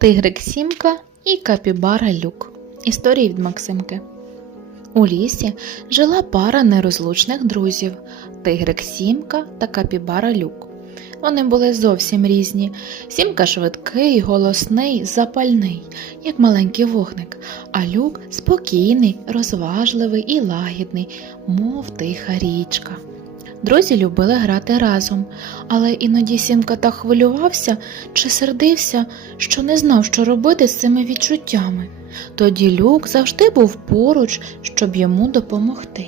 Тигрик Сімка і Капібара Люк. Історії від Максимки. У лісі жила пара нерозлучних друзів Тигрик Сімка та Капібара Люк. Вони були зовсім різні. Сімка швидкий, голосний, запальний, як маленький вогник, а люк спокійний, розважливий і лагідний, мов тиха річка. Друзі любили грати разом, але іноді Сімка так хвилювався чи сердився, що не знав, що робити з цими відчуттями. Тоді люк завжди був поруч, щоб йому допомогти.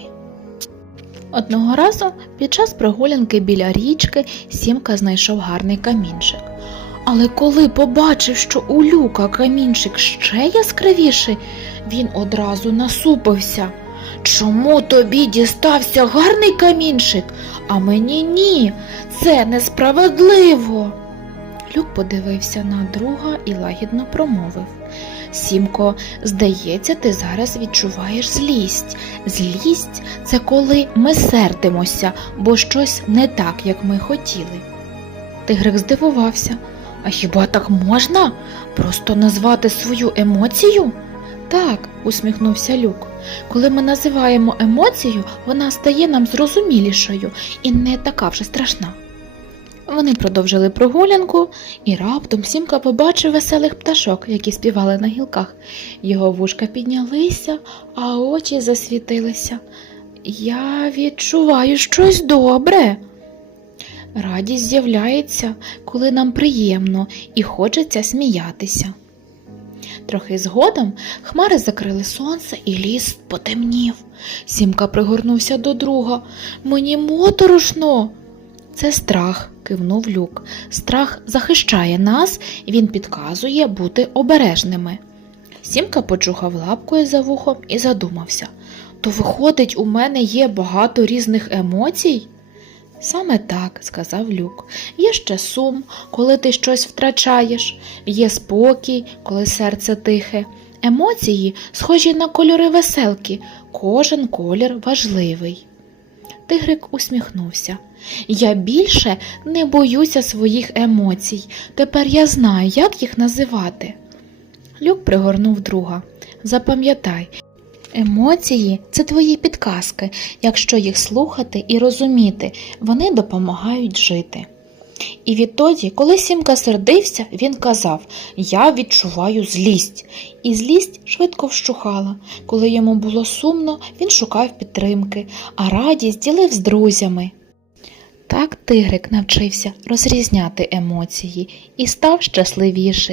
Одного разу під час прогулянки біля річки Сімка знайшов гарний камінчик. Але коли побачив, що у люка камінчик ще яскравіший, він одразу насупився. Чому тобі дістався гарний камінчик, а мені ні? Це несправедливо. Люк подивився на друга і лагідно промовив. Сімко, здається, ти зараз відчуваєш злість. Злість це коли ми сердимося, бо щось не так, як ми хотіли. Тигрик здивувався. А хіба так можна? Просто назвати свою емоцію? Так, усміхнувся Люк. Коли ми називаємо емоцію, вона стає нам зрозумілішою і не така вже страшна. Вони продовжили прогулянку, і раптом Сімка побачив веселих пташок, які співали на гілках. Його вушка піднялися, а очі засвітилися. Я відчуваю щось добре. Радість з'являється, коли нам приємно і хочеться сміятися. Трохи згодом хмари закрили сонце і ліс потемнів. Сімка пригорнувся до друга. Мені моторошно. Це страх, кивнув люк. Страх захищає нас, він підказує бути обережними. Сімка почухав лапкою за вухом і задумався. То виходить, у мене є багато різних емоцій? Саме так, сказав Люк. Є ще сум, коли ти щось втрачаєш, є спокій, коли серце тихе. Емоції схожі на кольори веселки, кожен колір важливий. Тигрик усміхнувся. Я більше не боюся своїх емоцій. Тепер я знаю, як їх називати. Люк пригорнув друга. Запам'ятай, емоції це твої підказки. Якщо їх слухати і розуміти, вони допомагають жити. І відтоді, коли Сімка сердився, він казав Я відчуваю злість. І злість швидко вщухала. Коли йому було сумно, він шукав підтримки, а радість ділив з друзями. Так тигрик навчився розрізняти емоції і став щасливіше